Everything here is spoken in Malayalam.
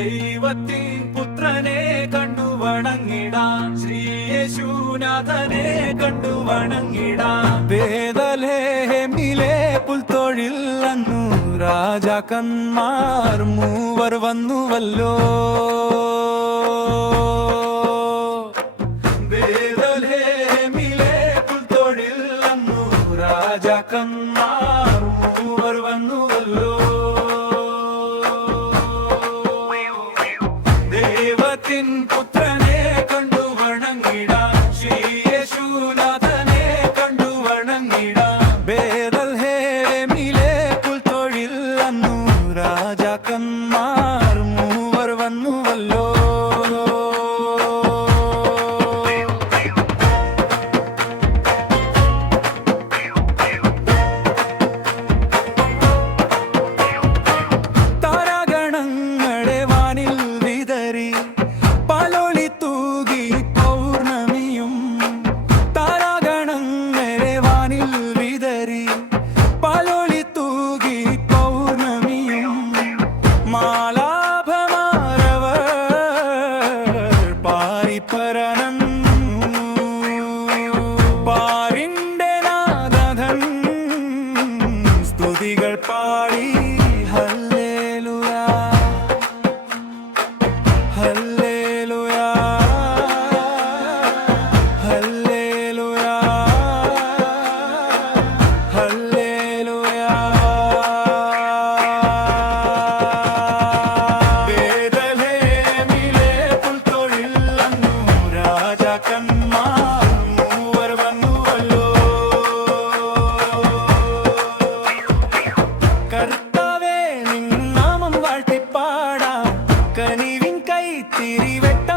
ദൈവത്തിൻ പുത്രനെ കണ്ടു വണങ്ങിടാം, ശ്രീയേശുനാഥനെ കണ്ടു വണങ്ങിടാം. ബേഥലേഹേമിലെ പുൽത്തൊഴിൽ അന്നു രാജാക്കന്മാർ മൂവർ വന്നുവല്ലോ. ബേഥലേഹേമിലെ പുൽത്തൊഴിൽ അന്നു രാജാക്കന്മാർ മൂവർ വന്നുവല്ലോ. ദൈവത്തിൻ പുത്രനെ കണ്ടു വണങ്ങിടാം, ശ്രീയേശുനാഥനെ കണ്ടു വണങ്ങിടാം. ബേഥലേഹേമിലെ പുൽത്തൊഴിൽ അന്നു രാജാക്കന്മാർ മൂവർ വന്നുവല്ലോ. താരാഗണങ്ങളെ വാനിൽ വിതറി പാലോളി തൂകി പൗർണമിയും. താരാഗണങ്ങളെ വാനിൽ വിതറി പാലോളി തൂകി പൗർണമിയും. മാലാഭമാരവർ പാരിപ്പരനന്നു പാരിന്റെ നാഥൻ സ്തുതികൾ പാടി. Hallelujah hallelujah hallelujah hallelujah. ബേഥലേഹേമിലെ പുൽത്തൊഴിൽ അന്നു രാജാക്കന്മാർ മൂവർ വന്നുവല്ലോ. കർത്താവേ നിൻ നാമം വാഴ്ത്തിപ്പാടാം, കനിവിൻ കൈത്തിരി വെട്ട